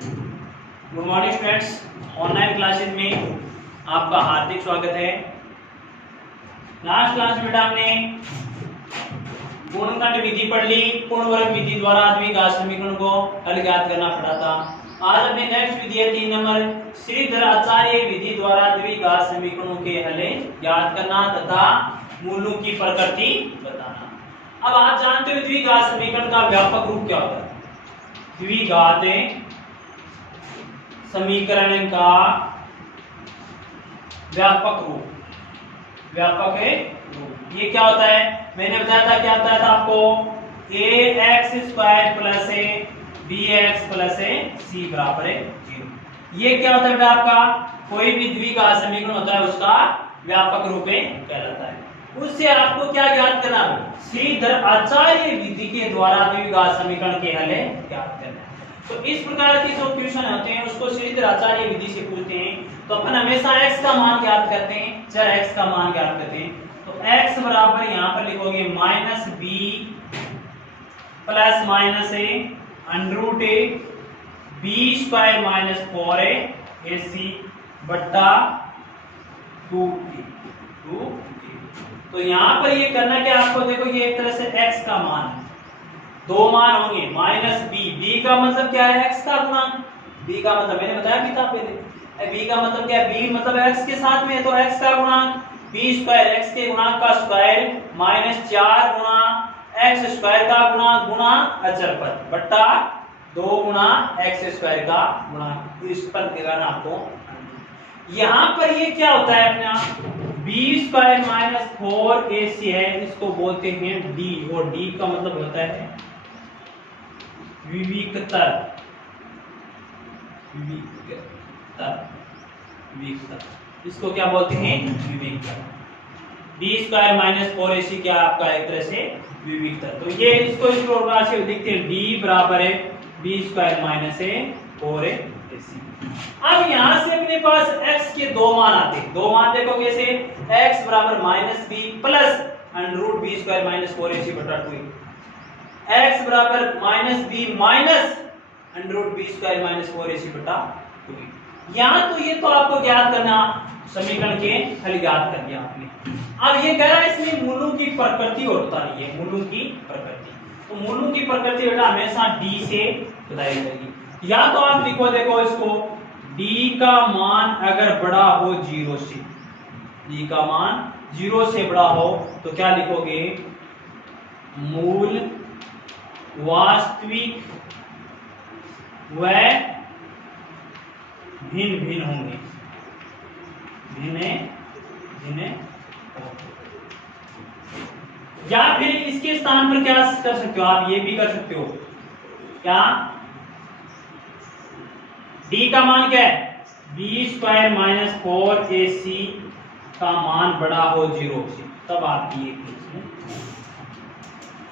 Good morning students, online classes में आपका हार्दिक स्वागत है। लास्ट क्लास में हमने गुणनखंड विधि पढ़ ली। पूर्णवर्ग विधि द्वारा द्विघात समीकरण को हल ज्ञात करना पड़ा था। आज अपने नेक्स्ट विधि है 3 नंबर, श्रीधर आचार्य विधि द्वारा द्विघात समीकरणों के हल ज्ञात करना तथा मूलों की प्रकृति बताना। अब आप जानते हो द्विघात समीकरण का व्यापक रूप क्या होता है। द्विघात समीकरण का व्यापक रूप ये क्या होता है? मैंने बताया था, क्या बताया था आपको? ax² plus bx plus c बराबर 0। ये क्या होता है बेटा? आपका कोई भी द्विघात समीकरण होता है उसका व्यापक रूप कहलाता है। उससे आपको क्या ज्ञात करना है? श्रीधर आचार्य विधि के द्वारा द्विघात समीकरण के हल ज्ञात करना है। तो इस प्रकार के जो क्वेश्चन होते हैं उसको श्रीधर आचार्य विधि से पूछते हैं। तो अपन हमेशा x का मान ज्ञात करते हैं, चर x का मान ज्ञात करते हैं। तो x बराबर यहाँ पर लिखोगे -b plus minus √a b² minus 4ac बट्टा 2a। तो यहाँ पर ये करना क्या आपको? देखो ये एक तरह से x का मान है, दो मान होंगे -b का मतलब क्या है? x का गुणांक। b का मतलब मैंने बताया भी था पहले, b का मतलब क्या है? b मतलब x के साथ में है तो x का गुणांक b² x के गुणांक का स्क्वायर -4 गुणा x² का गुणांक गुणा अचर पद बट्टा 2 गुणा x² का गुणांक। इस पर दिखाना आपको। यहाँ पर ये क्या होता है अपने आप? b² - 4ac है, इसको बोलते हैं d, और d का मतलब होता है विविक्तर। इसको क्या बोलते हैं? विविक्तर। d² - 4ac क्या आपका एक तरह से विविक्तर। तो ये इसको इस प्रकार से लिखते हैं, d बराबर है b² - 4ac। अब यहां से अपने पास x के दो मान आते हैं। दो मान देखो कैसे? x बराबर -b प्लस √b² - 4ac बटा 2। x बराबर -b माइनस √b² - 4ac बटा 2। यहाँ तो ये तो आपको ज्ञात करना, समीकरण के हल ज्ञात कर दिया आपने। अब ये कह रहा है इसमें मूलों की प्रकृति होता नहीं है, मूलों की प्रकृति। तो मूलों की प्रकृति बेटा हमेशा d से बताई जाएगी। या तो आप लिखो, देखो इसको, d का मान अगर बड़ा हो 0 से, d का मान 0 से बड़ा हो तो क्या लिखोगे? मूल वास्तविक व भिन्न भिन्न होंगे, या फिर इसके स्थान पर क्या कर सकते हो आप? ये भी कर सकते हो क्या? d का मान क्या है? b² - 4ac का मान बड़ा हो 0 से, तब आपकी ये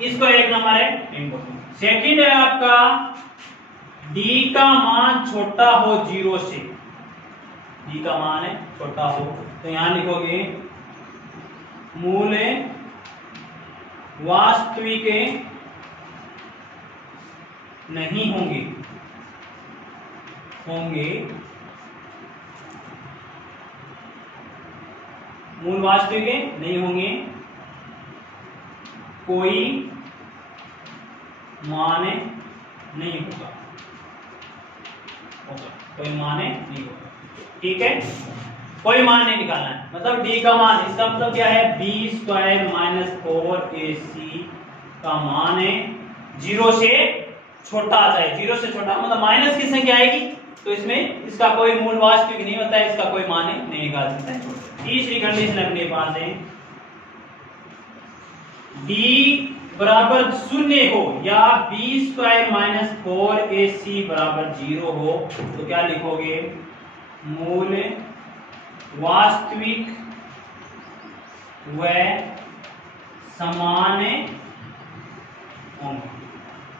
इसको एक नंबर है इम्पोर्टेंट। सेकंड है आपका d का मान छोटा हो 0 से, d का मान है छोटा हो, तो यहां लिखोगे मूल वास्तविक नहीं होंगे मूल वास्तविक नहीं होंगे, कोई मान नहीं होगा, कोई मान नहीं होगा। ठीक है, कोई मान नहीं निकालना है। मतलब d का मान, इसका मतलब क्या है? b² - 4ac का मान है 0 से छोटा आ जाए। 0 से छोटा मतलब माइनस की संख्या आएगी तो इसमें इसका कोई मूल वास्तविक नहीं होता है, इसका कोई मान नहीं निकाल सकता है। तीसरी कंडीशन अपने पास है, d बराबर 0 हो या b² - 4ac बराबर 0 हो तो क्या लिखोगे? मूल वास्तविक व समान होंगे,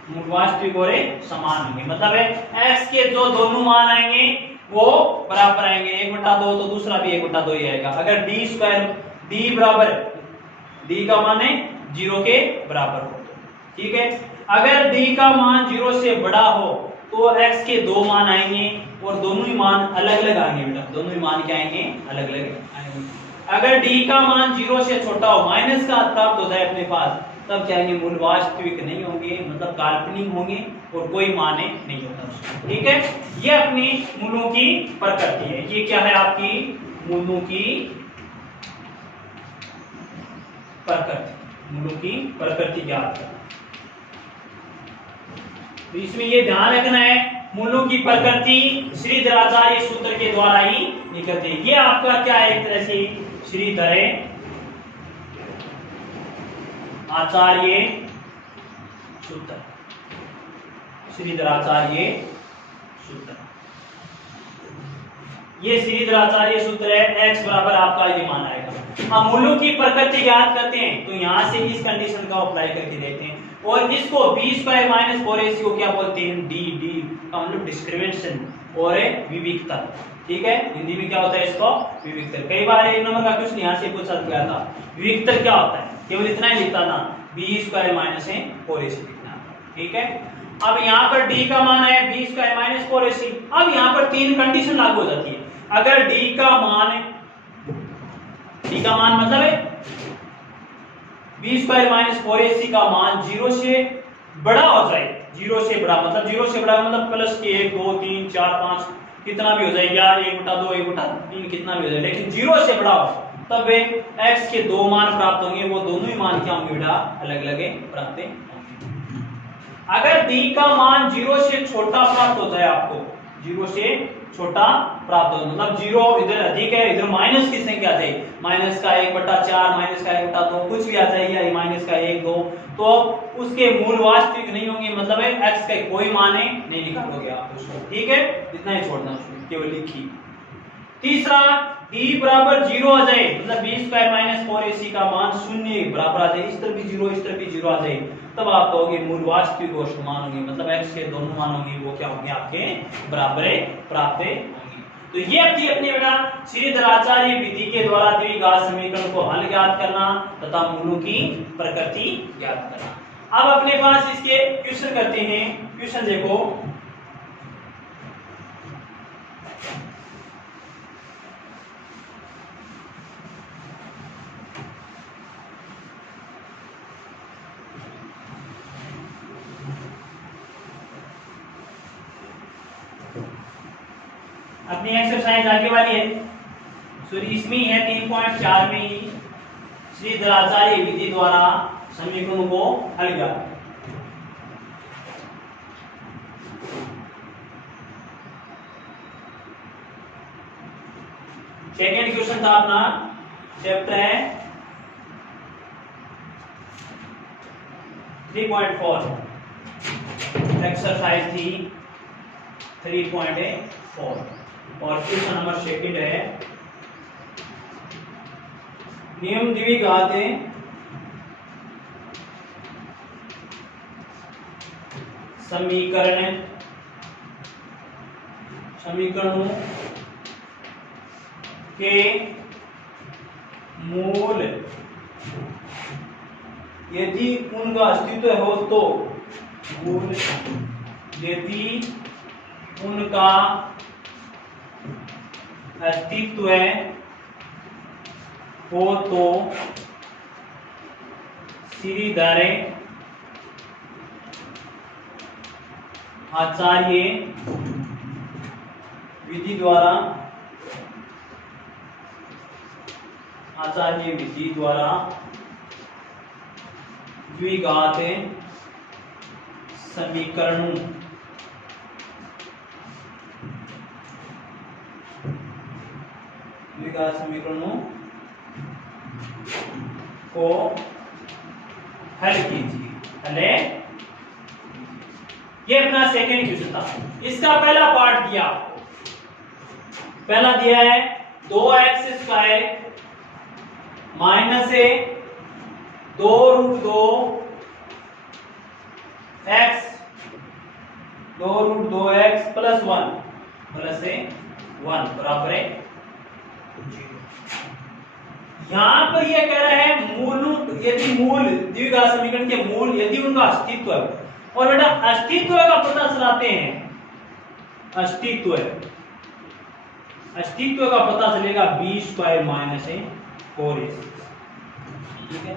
मूल वास्तविक और समान होंगे। मतलब है x के जो दोनों मान आएंगे वो बराबर आएंगे, 1/2 तो दूसरा भी 1/2 ही आएगा। अगर d बराबर, d का मान है 0 के बराबर हो, ठीक है। अगर d का मान 0 से बड़ा हो तो x के दो मान आएंगे और दोनों ही मान अलग अलग आएंगे बेटा, दोनों ही मान क्या आएंगे, अलग अलग आएंगे। अगर d का मान 0 से छोटा हो, माइनस का प्राप्त होता है अपने पास, तब क्या आएंगे, मूल वास्तविक नहीं होंगे, मतलब काल्पनिक होंगे और कोई माने नहीं होता। ठीक है, ये अपनी मूलों की प्रकृति है। ये क्या है आपकी मूलों की प्रकृति, मूलों की प्रकृति ज्ञात करना। तो इसमें ये ध्यान रखना है, मूलों की प्रकृति श्रीधराचार्य सूत्र के द्वारा ही निकलती है। ये आपका क्या है, एक तरह से श्रीधर आचार्य सूत्र, श्रीधराचार्य सूत्र, ये श्रीधराचार्य सूत्र है। x बराबर आपका ये मान आएगा। हम मूलों की प्रकृति ज्ञात करते हैं, तो यहां से इस कंडीशन का अप्लाई करके देखते हैं, और इसको b² - 4ac को क्या बोलते हैं, डी का मतलब डिस्क्रिमिनेशन और विविधता। ठीक है, हिंदी में क्या होता है इसको, विविधता। कई बार एक नंबर का क्वेश्चन यहां से पूछा गया था, विविधता क्या होता है, केवल इतना ही लिखता था, b² - 4ac लिखना। ठीक है, अब यहाँ पर d का मान है b² - 4ac। अब यहाँ पर तीन कंडीशन लागू हो जाती है। अगर d का मान मतलब है b² - 4ac का मान 0 से बड़ा हो जाए, 0 से बड़ा मतलब 0 से बड़ा मतलब प्लस के 1 2 3 4 5 कितना भी हो जाए, या 1/2 1/3 कितना भी हो जाए, लेकिन 0 से बड़ा हो, तब x के दो मान प्राप्त होंगे, वो दोनों ही मान क्या होंगे बेटा, अलग अलग प्राप्त होंगे। अगर d का मान 0 से छोटा प्राप्त होता है आपको, 0 से छोटा प्राप्त हो, मतलब 0 इधर अधिक है, इधर माइनस की संख्या आ जाए, माइनस का 1/4 माइनस का 1/2 कुछ भी आ जाए, या माइनस का 1 2, तो उसके मूल वास्तविक नहीं होंगे, मतलब है x का कोई मान नहीं निकालोगे आप उसको। ठीक है, इतना ही छोड़ना उसको, केवल लिखिए। तीसरा, d बराबर 0 आ जाए, मतलब b² - 4ac का मान 0 बराबर आ जाए, इस तरफ भी 0 इस तरफ भी 0 आ जाए, तब आप कहोगे मूल वास्तविक गोष्ठ मान होंगे, मतलब x के दोनों मान होंगे वो क्या होंगे, आपके बराबर प्राप्त होंगे। तो ये अपनी बेटा श्रीधराचार्य विधि के द्वारा द्विघात समीकरण को हल ज्ञात करना तथा मूलों की प्रकृति ज्ञात करना। अब अपने पास इसके क्वेश्चन करते हैं। क्वेश्चन देखो, अपनी एक्सरसाइज आगे वाली है, सॉरी इसमें ही है 3.4 में ही श्रीधराचार्य विधि द्वारा समीकरणों को हल किया। सेकेंड क्वेश्चन था अपना, चैप्टर है 3.4, एक्सरसाइज थी 3.4 और क्वेश्चन नंबर सेकंड है, नियम द्विघात समीकरणों के मूल यदि उनका अस्तित्व हो तो, मूल यदि उनका अस्तित्व हो तो श्रीधर आचार्य विधि द्वारा द्विघात समीकरणों को हल कीजिए। हले ये अपना सेकंड क्वेश्चन था। इसका पहला पार्ट दिया आपको, पहला दिया है 2x² माइनस 2√2x प्लस 1 बराबर है 0। यहां पर यह कह रहा है यदि मूल द्विघात समीकरण के मूल यदि उनका अस्तित्व है, और बेटा अस्तित्व का पता चलाते हैं अस्तित्व है, अस्तित्व का पता चलेगा बी स्क्वायर माइनस 4ac। ठीक है,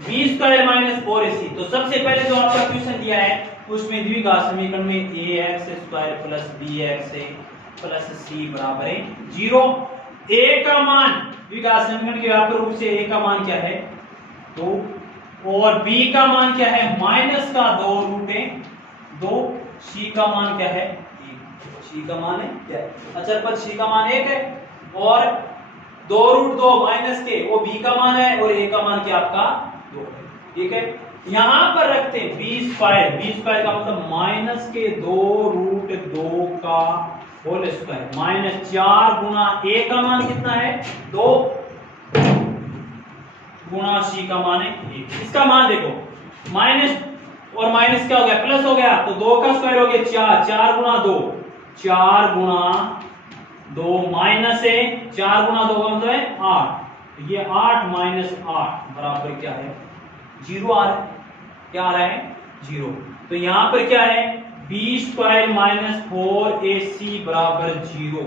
बी स्क्वायर माइनस 4ac। तो सबसे पहले जो आपका क्वेश्चन दिया है उसमें द्विघात समीकरण में ax square plus bx plus c बराबर है 0। a का मान द्विघात समीकरण के व्यापक रूप से a का मान क्या है 2 और b का मान क्या है माइनस का 2 रूट 2, c का मान क्या है 1, c का मान है क्या है अचर पद c का मान 1 है और 2 रूट 2 माइनस के वो b का मान है और a का मान क्या आपका 2 है। ठीक है, यहां पर रखते हैं बी स्क्वायर का मतलब माइनस के 2 रूट 2 का होल स्क्वायर माइनस 4 गुना a का मान कितना है 2 गुना c का मान है 1। इसका मान देखो माइनस और माइनस क्या हो गया प्लस हो गया तो 2 का स्क्वायर हो गया 4 गुना 2 4 गुना 2 माइनस है 4 गुना 2 का मतलब है 8। ये 8 माइनस 8 बराबर क्या है 0 आ रहा है। क्या आ रहा है 0। तो यहां पर क्या है बी स्क्वायर माइनस 4ac बराबर 0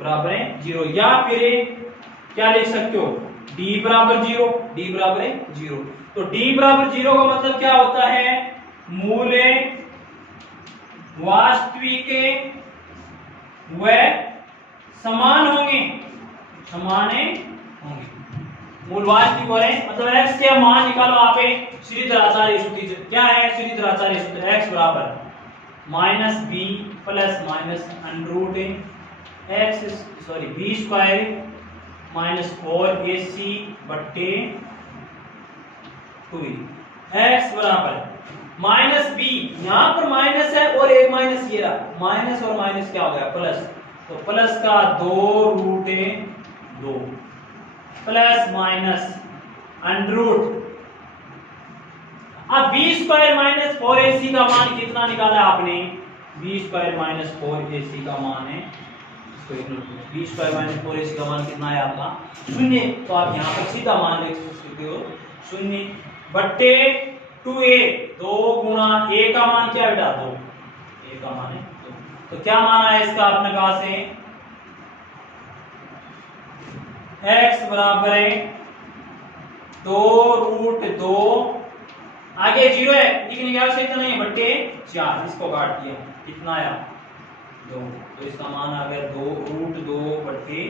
बराबर है 0 या फिर क्या लिख सकते हो d बराबर 0, d बराबर है 0। तो d बराबर 0 का मतलब क्या होता है मूल वास्तविक व समान होंगे, समान होंगे मूल वास्तविक हो रहे हैं मतलब x के मान निकालो आप श्रीधराचार्य सूत्र क्या है श्रीधराचार्य सूत्र x बराबर minus b plus minus under root b square minus 4ac बट्टे 2 x बराबर माइनस बी यहां पर माइनस है और एक माइनस ये रहा माइनस और माइनस क्या हो गया प्लस तो प्लस का 2 रूट 2 प्लस माइनस अंडरूट। अब बी स्क्वायर माइनस 4ac का मान कितना निकाला आपने बी स्क्वायर माइनस 4ac का मान है बी स्क्वायर माइनस 4ac का मान कितना है आपका 0। तो आप यहाँ पर सीधा मान लिख सकते हो 0 बट्टे 2a 2 गुना a का मान क्या बेटा 2 a का मान है 2। तो क्या माना है इसका अपने पास है x बराबर है 2 रूट 2 आगे 0 है लिखने की आवश्यकता नहीं है बट्टे 4 इसको काट दिया कितना आया 2। तो इसका मान आ गया 2 रूट 2 बट्टे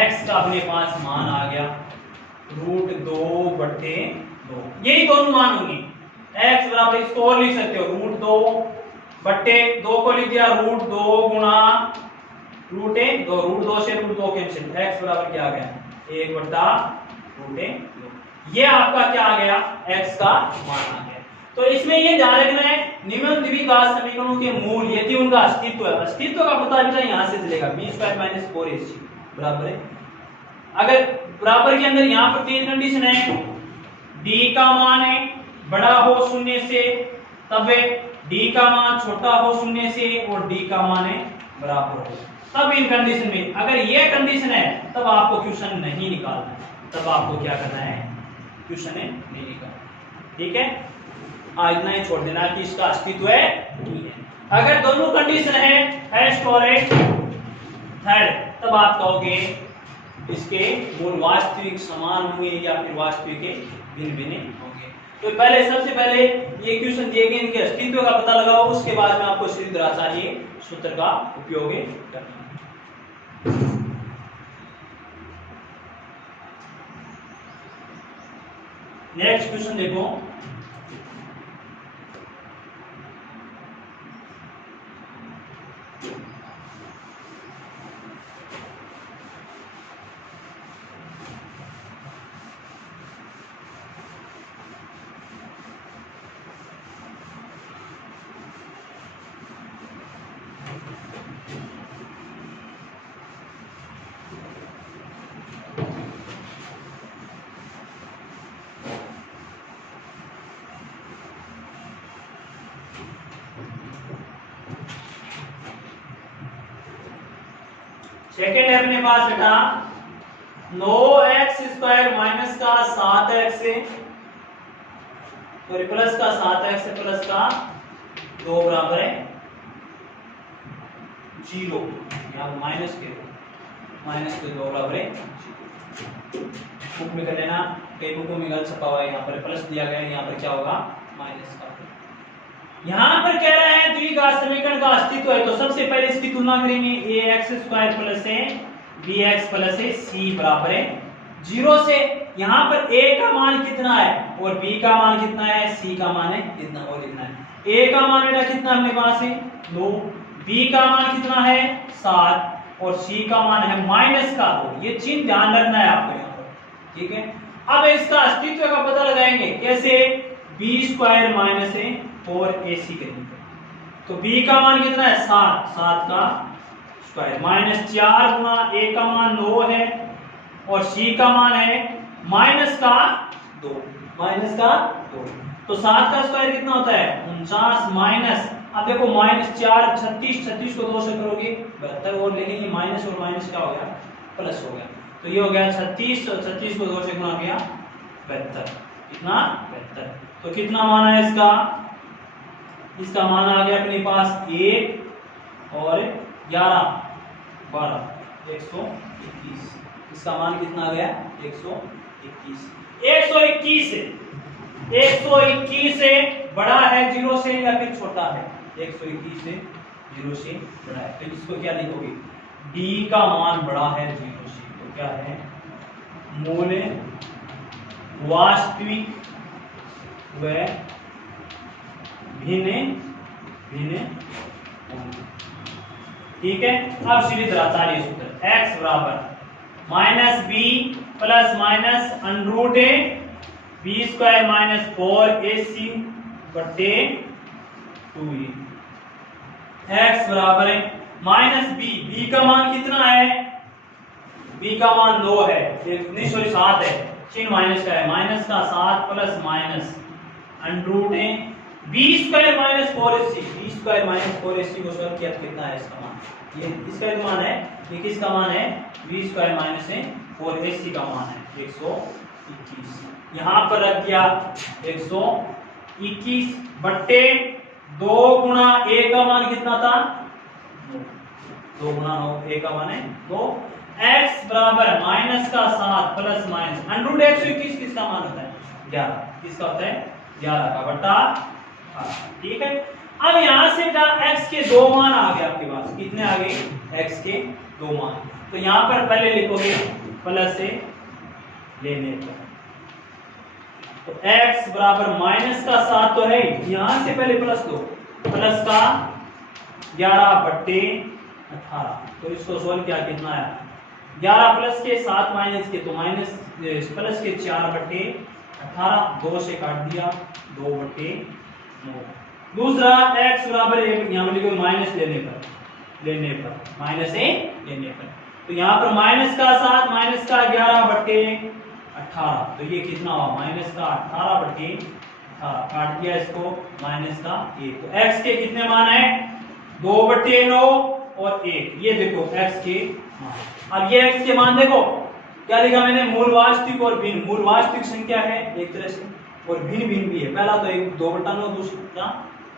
x का अपने पास मान आ गया रूट 2 बट्टे 2। यही दोनों मान होंगे x बराबर इसको और लिख सकते हो रूट 2 बट्टे 2 को लिख दिया रूट 2 गुना रूट 2 रूट 2 से रूट 2 कैंसिल x बराबर क्या आ गया 1 बट्टा रूट 2। ये आपका क्या आ गया x का मान आ गया। तो इसमें ये ध्यान रखना है निम्न द्विघात समीकरणों के मूल यदि उनका अस्तित्व है अस्तित्व का पता भी यहां से चलेगा b स्क्वायर माइनस 4ac बराबर है। अगर बराबर के अंदर यहां पर तीन कंडीशन है d का मान है बड़ा हो 0 से तब d का मान छोटा हो 0 से और d का मान है बराबर हो तब इन कंडीशन में अगर ये कंडीशन है तब आपको क्वेश्चन नहीं निकालना तब आपको क्या करना है क्वेश्चन नहीं निकालना। ठीक है इतना ही छोड़ देना कि इसका अस्तित्व है नहीं है। अगर दोनों कंडीशन है फर्स्ट और थर्ड तब आप कहोगे इसके मूल वास्तविक समान होंगे या फिर वास्तविक भिन्न भिन्न होंगे। तो पहले सबसे पहले ये क्वेश्चन दिए गए इनके अस्तित्व का पता लगाओ उसके बाद में आपको श्रीधराचार्य सूत्र का उपयोग करना। नेक्स्ट क्वेश्चन देखो सेकेंड है अपने पास बेटा 9x स्क्वायर माइनस का 7x सॉरी प्लस का 7x प्लस का 2 बराबर है 0, यहाँ माइनस के दो बराबर है। बुक में कर लेना, कई बुकों में गलत छपा हुआ है, यहाँ पर प्लस दिया गया है, यहाँ पर क्या होगा माइनस का। यहाँ पर कह रहा है द्विघात समीकरण का अस्तित्व है, तो सबसे पहले इसकी तुलना करेंगे। ax² प्लस है bx प्लस है c बराबर है 0 से। यहाँ पर a का मान कितना है और b का मान कितना है, c का मान है कितना और लिखना है। a का मान बेटा कितना अपने पास है 2, b का मान कितना है 7 और c का मान है माइनस का 2। ये चिन्ह ध्यान रखना है आपको यहाँ पर, ठीक है। अब इसका अस्तित्व का पता लगाएंगे कैसे, b² माइनस है 4ac करेंगे तो b का मान कितना है 7 का स्क्वायर माइनस 4 गुना a का मान 9 है और c का मान है माइनस का 2 तो 7 का स्क्वायर कितना होता है 49 माइनस, अब देखो -4 36 को 2 से करोगे 72 और, लेकिन ये माइनस और माइनस क्या हो गया प्लस हो गया, तो ये हो गया 36 और 36 को 2 से गुणा किया 72, कितना 72। तो कितना मान है इसका मान आ गया अपने पास 1 और 11 12 121। इसका मान कितना आ गया 121 से बड़ा है 0 से या फिर छोटा है, 121 से 0 से बड़ा है, तो इसको क्या लिखोगे d का मान बड़ा है 0 से, तो क्या है मूल वास्तविक व भिन्न, ठीक है। अब सीधी तरह चाहिए सूत्र x बराबर -b plus minus √ b² minus 4ac बटे 2a। x बराबर है -b का मान कितना है, b का मान 9 है, नहीं सॉरी 7 है, चिन्ह माइनस का है, माइनस का 7 plus minus √ b² minus 4ac को सॉल्व किया तो कितना है इसका मान, ये इसका मान है, ये किसका मान है b² माइनस 4ac का मान है 121। यहाँ पर रख दिया 121 बट्टे 2 गुना a का मान कितना था 2 गुना 9, a का मान है 2। x बराबर माइनस का 7 प्लस माइनस √ 121 किसका मान होता है 11, किसका होता है 11 का बटा, ठीक है। अब यहां से x के 2 मान आ गए आपके पास, कितने आ गए x के 2 मान, तो यहां पर पहले लिखोगे प्लस से लेने पर, तो x बराबर माइनस का 7 तो है, यहां से पहले प्लस दो, प्लस का 11 बट्टे 18, तो इसको सोल्व किया कितना है 11 प्लस के 7 माइनस के, तो माइनस प्लस के 4 बट्टे 18, 2 से काट दिया 2 बट्टे 9। दूसरा x बराबर यहाँ पर लिखो माइनस लेने पर माइनस है लेने पर, तो यहाँ पर माइनस का 7 माइनस का 11 बट्टे 18, तो ये कितना हुआ माइनस का 18 बट्टे 18, काट दिया इसको माइनस का 1, तो x के कितने मान है 2 बट्टे 9 और 1, ये देखो x के मान। अब ये x के मान देखो क्या लिखा मैंने, मूल वास्तविक और भिन्न, मूल वास्तविक संख्या है एक तरह से और भिन्न भी है, पहला तो 2/9 दूसरा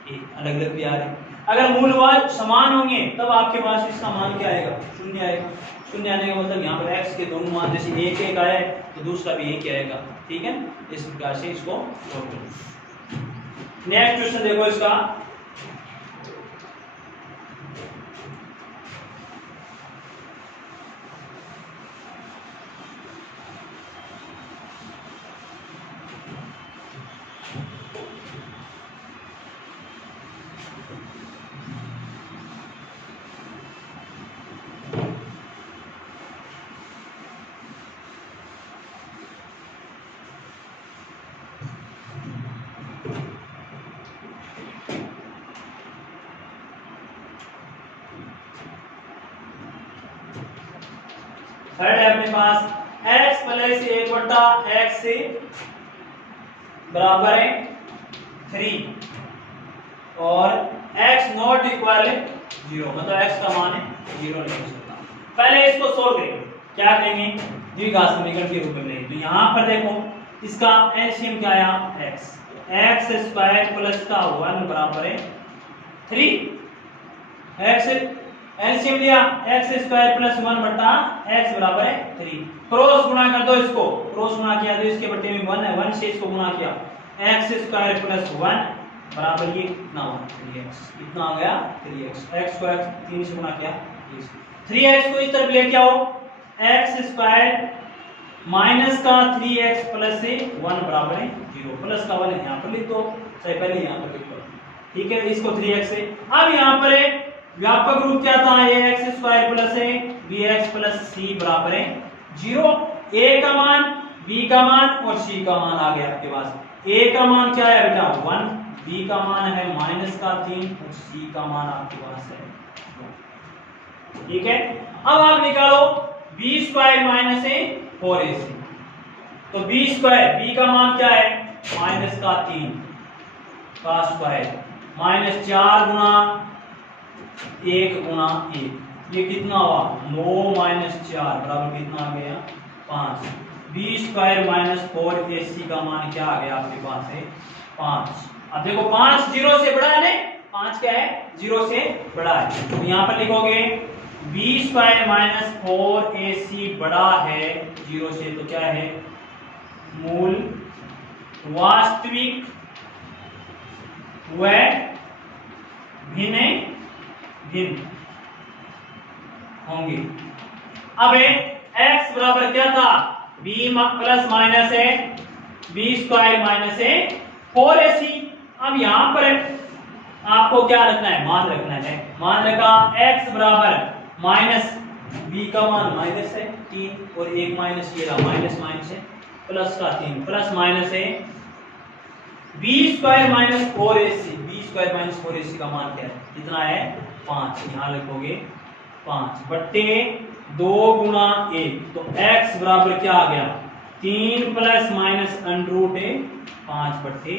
1, अलग अलग भी आ रहे हैं। अगर मूलवाद समान होंगे तब आपके पास इसका मान क्या आएगा 0 आएगा, 0 आने का मतलब यहाँ पर x के दोनों मान जैसे 1 आया है तो दूसरा भी 1 आएगा, ठीक है। इस प्रकार से इसको सॉल्व करो। नेक्स्ट क्वेश्चन देखो इसका, थर्ड है अपने पास x प्लस 1 बटा x से बराबर है 3 और x नॉट इक्वल 0, मतलब x का मान है 0 नहीं हो सकता। पहले इसको सोल्व करेंगे, क्या करेंगे द्विघात समीकरण के रूप में लेंगे, तो यहाँ पर देखो इसका एलसीएम क्या आया x² प्लस का 1 बराबर है 3, x एलसीएम लिया एक्स स्क्वायर प्लस 1 बट्टा एक्स बराबर है 3। क्रॉस गुणा कर दो इसको, क्रॉस गुणा किया तो इसके बट्टे में 1 है, 1 से इसको गुणा किया एक्स स्क्वायर प्लस 1 बराबर ये कितना हुआ 3x, कितना आ गया 3x, x को x 3 से गुणा किया 3x को इस तरफ लेके आओ, x स्क्वायर माइनस का 3x प्लस से 1 बराबर है 0, प्लस का 1 यहाँ पर लिख दो, चाहे पहले यहाँ पर लिख दो, ठीक है। इसको 3x से, अब यहाँ पर है व्यापक रूप क्या था, ax स्क्वायर प्लस है bx प्लस c बराबर है 0। a का मान, b का मान और c का मान आ गया आपके पास। a का मान क्या है बेटा 1, b का मान है माइनस का 3 और c का मान आपके पास है 2, ठीक है। अब आप निकालो b स्क्वायर माइनस है 4ac, तो b स्क्वायर, b का मान क्या है माइनस का 3 का स्क्वायर माइनस 4 गुना 1 गुना 1, ये कितना हुआ 9 माइनस 4 बराबर कितना आ गया 5। b स्क्वायर माइनस 4ac का मान क्या आ गया आपके पास है 5। अब देखो 5 0 से बड़ा है ना, 5 क्या है 0 से बड़ा है, तो यहाँ पर लिखोगे b स्क्वायर माइनस 4ac बड़ा है 0 से, तो क्या है मूल वास्तविक व भिन्न भिन्न होंगे। अब x बराबर क्या था b प्लस माइनस है b स्क्वायर माइनस है 4ac। अब यहां पर आपको क्या रखना है मान रखना है, मान रखा x बराबर माइनस b का मान माइनस है 3 और एक माइनस ये रहा माइनस माइनस है प्लस का 3 प्लस माइनस है b square minus 4ac, b square minus 4ac का मान क्या है कितना है 5, यहाँ लिखोगे 5 बट्टे 2 गुना 1, तो x बराबर क्या आ गया 3 प्लस माइनस अंडर रूट 5 बट्टे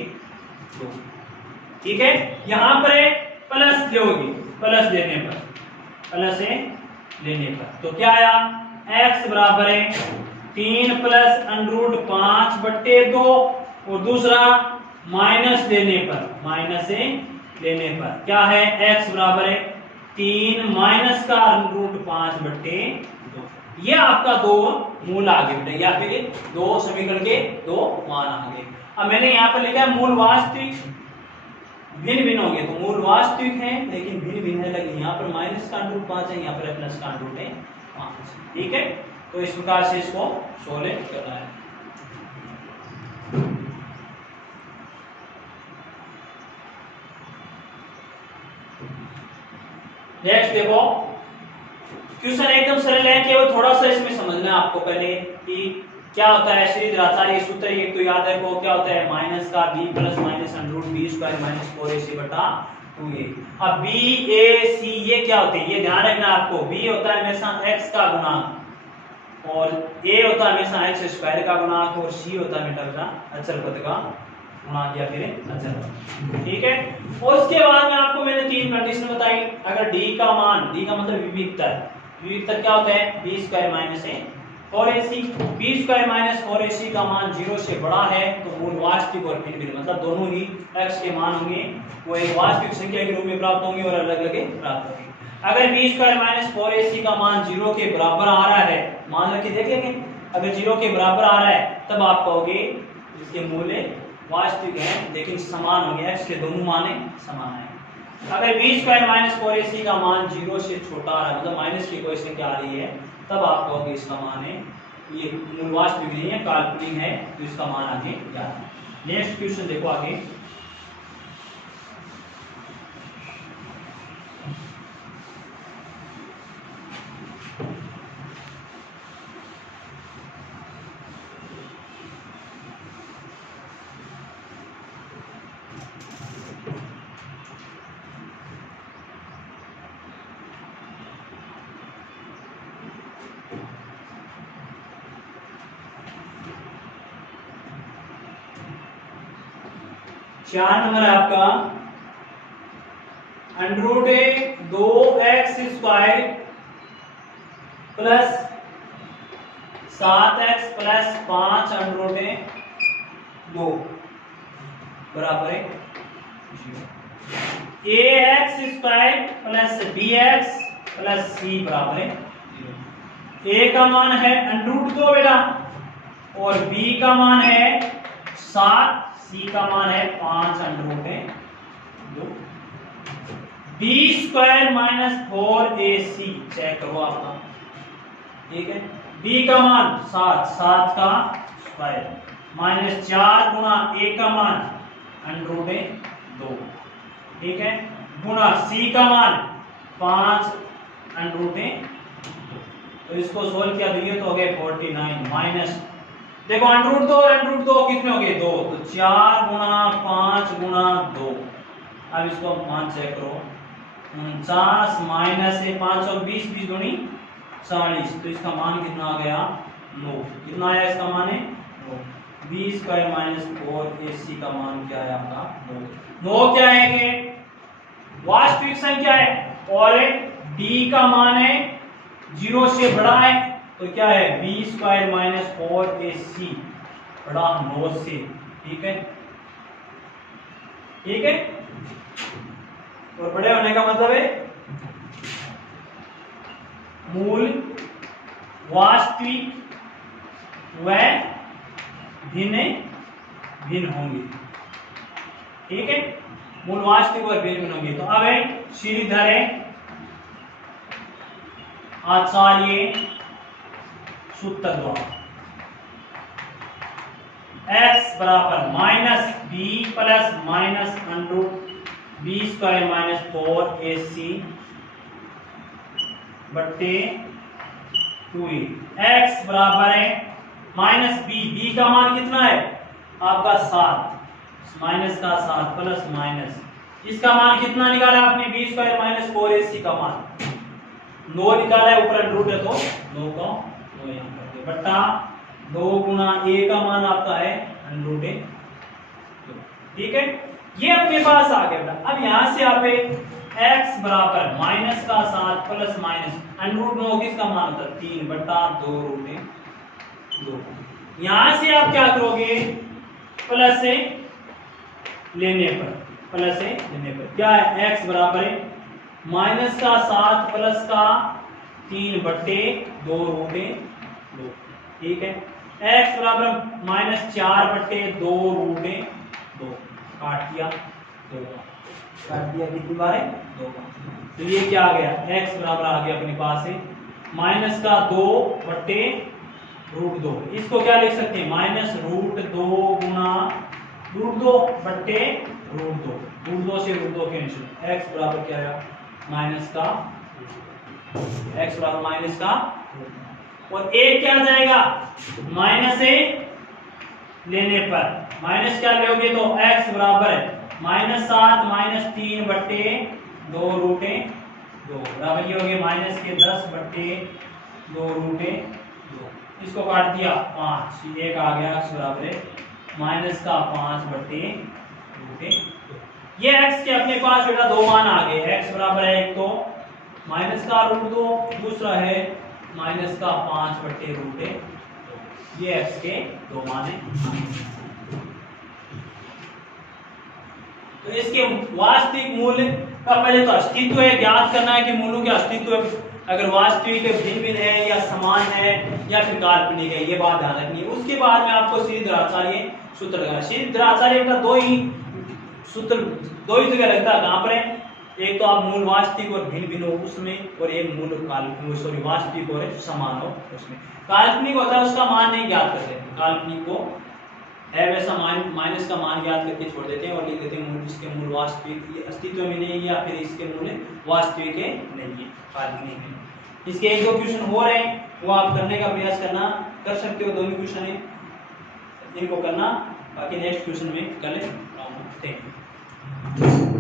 2, ठीक है। यहां पर प्लस लोगे, प्लस लेने पर, प्लस लेने पर तो क्या आया x बराबर है 3 प्लस अंडर रूट 5 बट्टे 2 और दूसरा माइनस लेने पर, माइनस लेने पर क्या है x बराबर है 3 माइनस का अंडर रूट 5 बट्टे 2। ये आपका दो मूल आ गए बेटा, या फिर दो समीकरण के दो मान आ गए। अब मैंने यहाँ पर लिखा है मूल वास्तविक भिन्न भिन्न हो गए, तो मूल वास्तविक है लेकिन भिन्न भिन्न है, लेकिन यहाँ पर माइनस का अंडर रूट 5 है, यहाँ पर प्लस का अंडर रूट 5, ठीक है। तो इस प्रकार से इसको सोल्व करना है। नेक्स्ट देखो क्वेश्चन एकदम सरल है, केवल थोड़ा सा इसमें समझना है आपको पहले कि क्या होता है श्रीधराचार्य सूत्र, एक तो याद रखो क्या होता है माइनस का b plus minus under root b square minus 4ac बटा 2a। अब b a c ये क्या होते हैं ये ध्यान रखना आपको, b होता है हमेशा x का गुणांक और a होता है हमेशा x स्क्वायर का गुणांक और c होता है बेटा अचर पद का गुणांक या फिर अचर पद, ठीक है। और उसके बाद में आपको मैंने तीन कंडीशन बताई, अगर d का मान, d का मतलब विविधतर, विविधतर क्या होता है b square minus 4ac, b square minus 4ac का मान 0 से बड़ा है तो मूल वास्तविक और भिन्न भिन्न मतलब दोनों ही x के मान होंगे वो एक वास्तविक संख्या के रूप में प्राप्त होंगे और अलग अलग प्राप्त होंगे। अगर b स्क्वायर माइनस 4ac का मान 0 के बराबर आ रहा है, मान रखिए देख लेंगे, अगर 0 के बराबर आ रहा है तब आप कहोगे इसके मूल्य वास्तविक है लेकिन समान होंगे, x के दोनों मान समान है। अगर b स्क्वायर माइनस 4ac का मान 0 से छोटा आ रहा है मतलब माइनस की कोई संख्या आ रही है तब आप कहोगे इसका मान है ये मूल वास्तविक नहीं है काल्पनिक है, तो इसका मान आगे क्या है। नेक्स्ट क्वेश्चन देखो आगे, चार नंबर है आपका under root 2x square plus 7x plus 5 under root 2 बराबर है 0। ax square plus bx plus C बराबर है 0। ए का मान है √2 बेटा, और बी का मान है 7, सी का मान है 5√2। b² - 4ac चेक करो आपका, ठीक है। b का मान 7 का स्क्वायर -4 गुणा a का मान √2, ठीक है, गुणा c का मान 5√2। तो इसको सोल्व किया तो ये तो हो गए 49 माइनस, देखो √2 और √2 कितने हो गए 2, तो 4 गुणा 5 गुणा 2। अब इसको मान चेक करो, 49 माइनस 520, 20 दूनी 40, तो इसका मान कितना आ गया 9। कितना आया इसका मान है 9। b² - 4ac का मान क्या है आपका 9। 9 क्या है कि वास्तविक संख्या है और d का मान है 0 से बड़ा है, तो क्या है b² - 4ac बड़ा 9 से, ठीक है, ठीक है। और बड़े होने का मतलब है मूल वास्तविक व भिन्न भिन्न होंगे, ठीक है, मूल वास्तविक और भिन्न भिन्न होंगे। तो अब है श्रीधर आचार्य सूत्र द्वारा x बराबर -b प्लस -√b² - 4ac बट्टे 2a। x बराबर है -b का मान कितना है आपका 7, माइनस का 7 प्लस माइनस, इसका मान कितना निकाला आपने b² - 4ac का मान 9 निकाला है, ऊपर √ है तो 9 का 9 यहाँ करते बट्टा 2 गुणा a का मान आपका है √2, ठीक है। ये अपने पास आ गया। अब यहां से आप x बराबर माइनस का 7 प्लस माइनस √9 किसका मान होता है 3 बट्टा 2√2। यहां से आप क्या करोगे प्लस से लेने पर क्या है x बराबर है माइनस का 7 प्लस का 3 बट्टे 2√2, ठीक है। x बराबर -4 बट्टे 2√2 काट दिया 2 काट दिया, कितनी बार है 2 बार। तो ये क्या आ गया x बराबर आ गया अपने पास है माइनस का 2 बट्टे √2। इसको क्या लिख सकते हैं -√2 गुना √2 बट्टे √2 से √2 कैंसिल, x बराबर क्या है माइनस का x बराबर माइनस का, और एक क्या जाएगा माइनस से लेने पर माइनस क्या लोगे तो x बराबर है -7 - 3 बट्टे 2√2 बराबर ये हो गया माइनस के 10 बट्टे 2√2। इसको काट दिया 5, एक आ गया x बराबर है माइनस का 5 बट्टे √2। ये x के अपने पास बेटा दो मान आ गए, x बराबर है एक तो माइनस का √2, दूसरा है माइनस का 5 बट्टे √2। ये x के दो मान है। तो इसके वास्तविक मूल्य का पहले तो अस्तित्व है, ज्ञात करना है कि मूलों के अस्तित्व अगर वास्तविक भिन्न भिन्न है या समान है या फिर काल्पनिक है, ये बात ध्यान रखनी है। उसके बाद में आपको श्रीधराचार्य सूत्र लगाना। श्रीधराचार्य का दो ही सूत्र दो ही जगह लगता है, कहां पर है एक तो आप मूल वास्तविक और भिन्न भिन्न हो उसमें, और एक मूल काल्पनिक सॉरी वास्तविक और समान हो उसमें। काल्पनिक होता है उसका मान नहीं ज्ञात करते, काल्पनिक को है वैसा माइनस का मान ज्ञात करके छोड़ देते हैं और लिख देते हैं मूल इसके मूल वास्तविक अस्तित्व में नहीं है या फिर इसके मूल वास्तविक है नहीं है, काल्पनिक है। इसके एक दो क्वेश्चन हो रहे हैं, वो आप करने का प्रयास करना कर सकते हो, दो ही क्वेश्चन है इनको करना, बाकी नेक्स्ट क्वेश्चन में कर ले। Thank you.